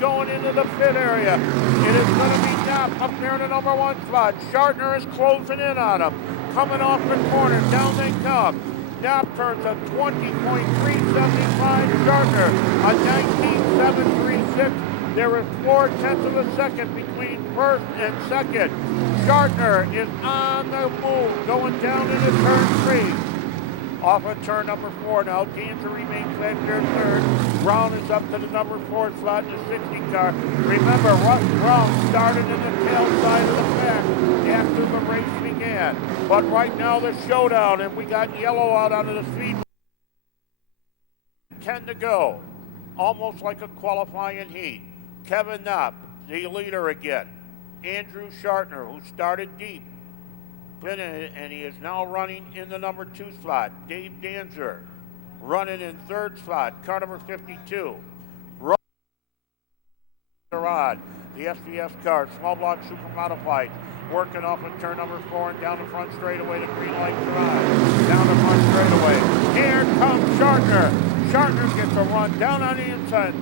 going into the pit area. It is going to be Knapp up there in the number 1 spot. Schartner is closing in on him. Coming off the corner, down they come. Knapp turns a 20.375. Schartner a 19.736. There is 4/10 of a second between first and second. Schartner is on the move, going down into turn 3. Off of turn number 4 now. Dancer remains back there third. Brown is up to the number 4 slot in the 60 car. Remember, Russ Brown started in the tail side of the pack after the race began. But right now the showdown, and we got yellow out onto the Speedway. 10 to go. Almost like a qualifying heat. Kevin Knapp, the leader again. Andrew Schartner, who started deep, and he is now running in the number 2 slot. Dave Danzer running in 3rd slot, car number 52. Rod, the SBS car, small block super modified, working off of turn number 4 and down the front straightaway. The green lights are on. Down the front straightaway. Here comes Schartner. Schartner gets a run down on the inside.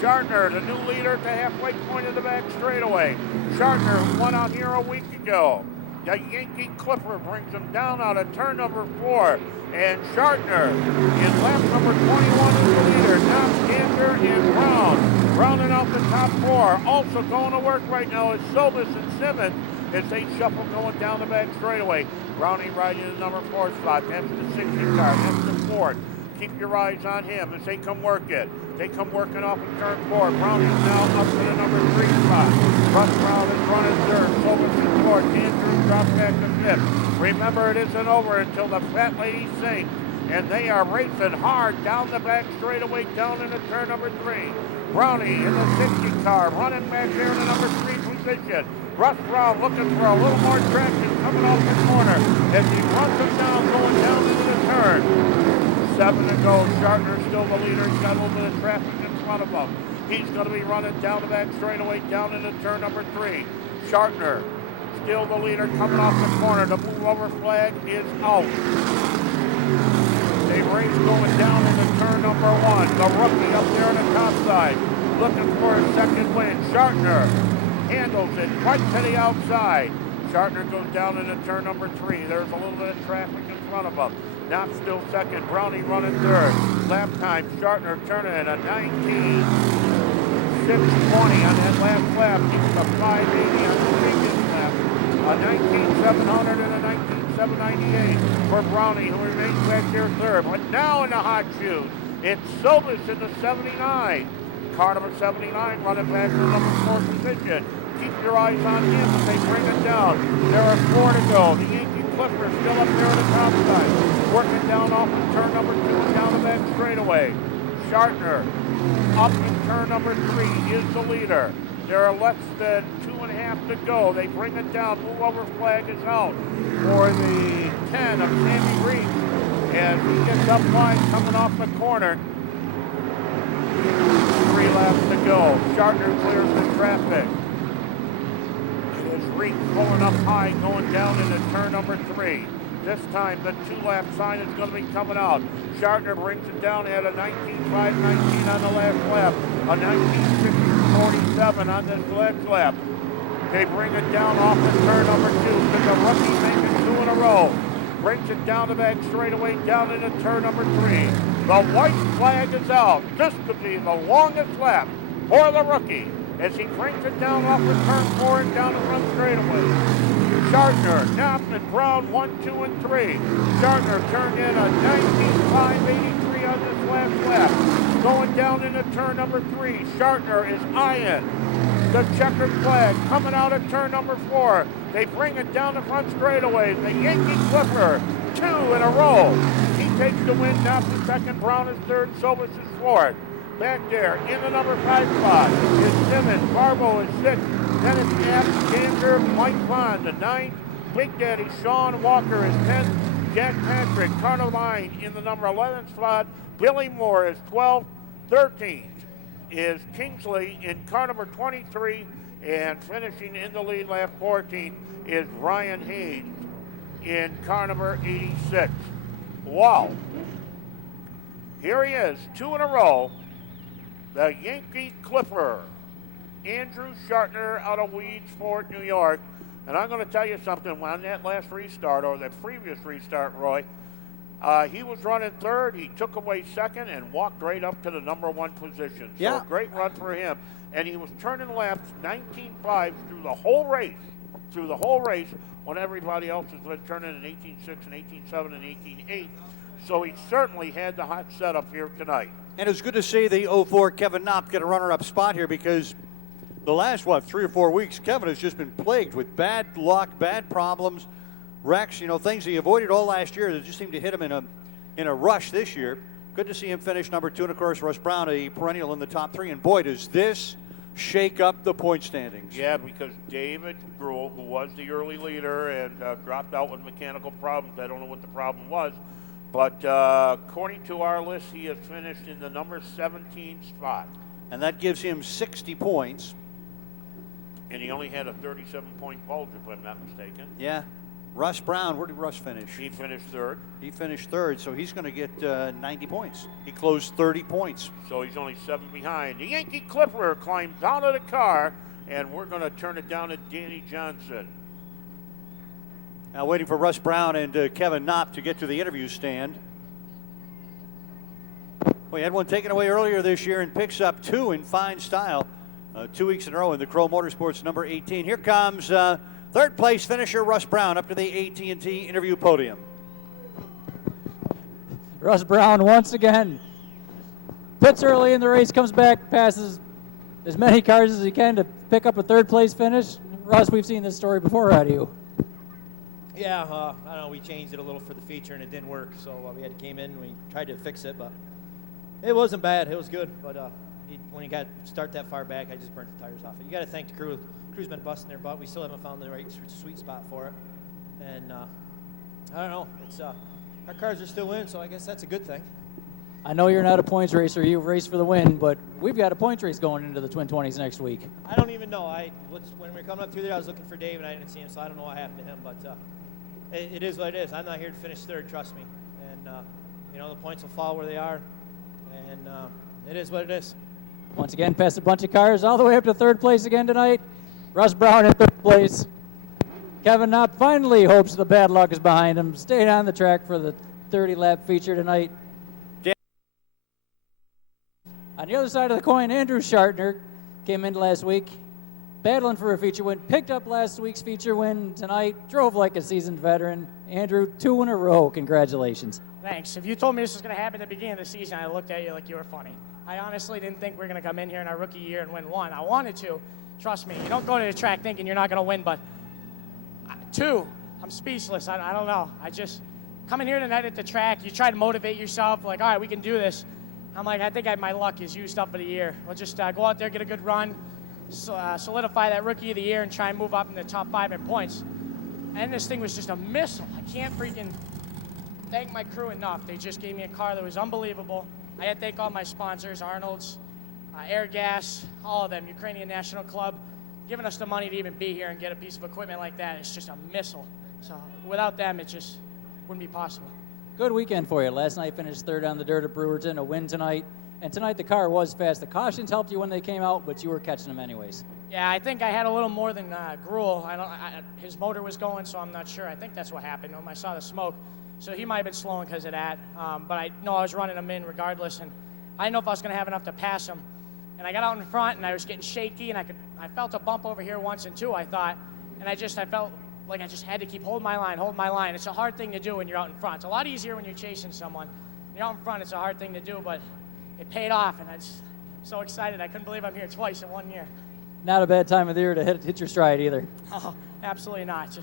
Schartner, the new leader at the halfway point of the back straightaway. Schartner, who won out here a week ago. The Yankee Clipper brings him down out of turn number 4. And Schartner in lap number 21 is the leader. Knapp, Dancer, and Brown. Rounding out the top 4. Also going to work right now is Sobis and Simmons as they shuffle going down the back straightaway. Brownie riding in the number 4 spot. That's the 60 car. That's the 4th. Keep your eyes on him as they come work it. They come working off in turn 4. Browning's now up to the number 3 spot. Russ Brown is running 3rd. Sobis in 4th. Andrews drops back to 5th. Remember, it isn't over until the fat lady sings. And they are racing hard down the back straightaway, down into turn number 3. Brownie in the 60 car, running back there in the number 3 position. Russ Brown looking for a little more traction coming off the corner as he runs him down, going down into the turn. 7 to go. Schartner still the leader. He's got a little bit of traffic in front of him. He's going to be running down the back straightaway, down into turn number 3. Schartner still the leader coming off the corner. The move over flag is out. They race going down into turn number 1. The rookie up there on the top side, looking for a second win. Schartner handles it right to the outside. Schartner goes down into turn number 3. There's a little bit of traffic in front of him. Knapp still second. Brownie running 3rd. Lap time, Schartner turning at a 19.620 on that last lap. He's a 580 on the previous lap. A 19.700 and a 19.798 for Brownie, who remains back there 3rd. But now in the hot shoes, it's Sobis in the 79. Car number 79 running back to the number 4 position. Keep your eyes on him as they bring it down. There are 4 to go. The Yankee Clipper is still up there on the top side. Working down off of turn number 2 and down the back straightaway. Schartner up in turn number 3 is the leader. There are less than 2.5 to go. They bring it down. Move over flag is out for the 10 of Sammy Reed as he gets up line coming off the corner. 3 laps to go. Schartner clears the traffic. It is Reed pulling up high, going down into turn number 3. This time the 2-lap sign is going to be coming out. Schartner brings it down at a 19.519 on the last lap. A 19.647 on this last lap. They bring it down off the turn number 2. Because the rookie making 2 in a row. Brings it down the back straightaway, down into turn number 3. The white flag is out. This could be the longest lap for the rookie as he brings it down off of turn 4 and down the front straightaway. Schartner, Knapp, and Brown 1, 2, and 3. Schartner turned in a 19.583 on this last lap. Going down into turn number 3. Schartner is eyeing the checkered flag coming out of turn number 4. They bring it down the front straightaway. The Yankee Clipper, 2 in a row. He takes the win. Knapp is 2nd, Brown is 3rd, Sobis is 4th. Back there in the number 5 spot is Simmons. Barbo is 6th. Then it's Knapp, Dancer, Mike Bond, the 9th. Big Daddy Sean Walker is 10th. Jack Patrick, Carnoline in the number 11 spot. Billy Moore is 12th. 13th is Kingsley in car number 23. And finishing in the lead lap 14 is Ryan Hayes in car number 86. Wow. Here he is, 2 in a row. the Yankee Clipper, Andrew Schartner out of Weedsport, New York. And I'm going to tell you something. On that last restart, or that previous restart, Roy, he was running third. He took away second and walked right up to the number one position. So Yeah. a great run for him. And he was turning laps 19.5 through the whole race. When everybody else has been turning in 18.6 and 18.7 and 18.8. So he certainly had the hot setup here tonight. And it's good to see the 04 Kevin Knopp get a runner-up spot here, because the last, 3 or 4 weeks, Kevin has just been plagued with bad luck, bad problems, wrecks, things he avoided all last year that just seemed to hit him in a rush this year. Good to see him finish number 2, and of course Russ Brown, a perennial in the top 3. And boy, does this shake up the point standings. Yeah, because David Gruhl, who was the early leader and dropped out with mechanical problems, I don't know what the problem was, but according to our list, he has finished in the number 17 spot. And that gives him 60 points. And he only had a 37-point bulge, if I'm not mistaken. Yeah. Russ Brown, where did Russ finish? He finished third. He finished third, so he's going to get 90 points. He closed 30 points. So he's only 7 behind. The Yankee Clipper climbs out of the car, and we're going to turn it down to Danny Johnson. Now waiting for Russ Brown and Kevin Knopp to get to the interview stand. We had one taken away earlier this year and picks up 2 in fine style. 2 weeks in a row in the Crow Motorsports number 18. Here comes third place finisher Russ Brown up to the AT&T interview podium. Russ Brown once again pits early in the race, comes back, passes as many cars as he can to pick up a third place finish. Russ, we've seen this story before out of you. Yeah, I don't know, we changed it a little for the feature and it didn't work, so we had to came in and we tried to fix it, but it wasn't bad, it was good, but when you got to start that far back, I just burnt the tires off it. You got to thank the crew. The crew's been busting their butt. We still haven't found the right sweet spot for it. And I don't know. It's our cars are still in, so I guess that's a good thing. I know you're not a points racer. You race for the win, but we've got a points race going into the Twin 20s next week. I don't even know. When we were coming up through there, I was looking for Dave, and I didn't see him, so I don't know what happened to him. But it is what it is. I'm not here to finish third, trust me. And, the points will fall where they are. And it is what it is. Once again, past a bunch of cars all the way up to third place again tonight. Russ Brown in third place. Kevin Knopp finally hopes the bad luck is behind him. Stayed on the track for the 30-lap feature tonight. On the other side of the coin, Andrew Schartner came in last week, battling for a feature win, picked up last week's feature win tonight, drove like a seasoned veteran. Andrew, 2 in a row. Congratulations. Thanks. If you told me this was going to happen at the beginning of the season, I looked at you like you were funny. I honestly didn't think we were going to come in here in our rookie year and win 1. I wanted to. Trust me. You don't go to the track thinking you're not going to win, but 2, I'm speechless. I don't know. I just, coming here tonight at the track, you try to motivate yourself, like, all right, we can do this. I'm like, I think my luck is used up for the year. We'll just go out there, get a good run, solidify that rookie of the year, and try and move up in the top 5 in points. And this thing was just a missile. I can't freaking thank my crew enough. They just gave me a car that was unbelievable. I had to thank all my sponsors, Arnold's, Air Gas, all of them, Ukrainian National Club, giving us the money to even be here and get a piece of equipment like that. It's just a missile. So without them, it just wouldn't be possible. Good weekend for you. Last night finished third on the dirt at Brewerton, a win tonight. And tonight the car was fast. The cautions helped you when they came out, but you were catching them anyways. Yeah, I think I had a little more than Gruhl. His motor was going, so I'm not sure. I think that's what happened. I saw the smoke. So he might have been slowing because of that. But I know I was running him in regardless, and I didn't know if I was going to have enough to pass him. And I got out in front, and I was getting shaky, and I felt a bump over here once and two, I thought. And I felt like I just had to keep holding my line. It's a hard thing to do when you're out in front. It's a lot easier when you're chasing someone. When you're out in front, it's a hard thing to do, but it paid off, and I'm so excited. I couldn't believe I'm here twice in 1 year. Not a bad time of the year to hit your stride either. Oh, absolutely not.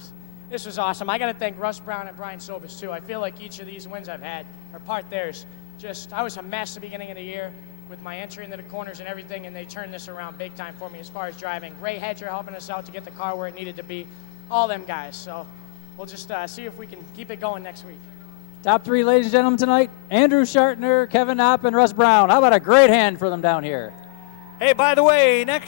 This was awesome. I got to thank Russ Brown and Brian Sobis, too. I feel like each of these wins I've had are part theirs. I was a mess at the beginning of the year with my entry into the corners and everything, and they turned this around big time for me as far as driving. Ray Hedger helping us out to get the car where it needed to be. All them guys. So we'll just see if we can keep it going next week. Top 3, ladies and gentlemen, tonight, Andrew Schartner, Kevin Knopp, and Russ Brown. How about a great hand for them down here? Hey, by the way, next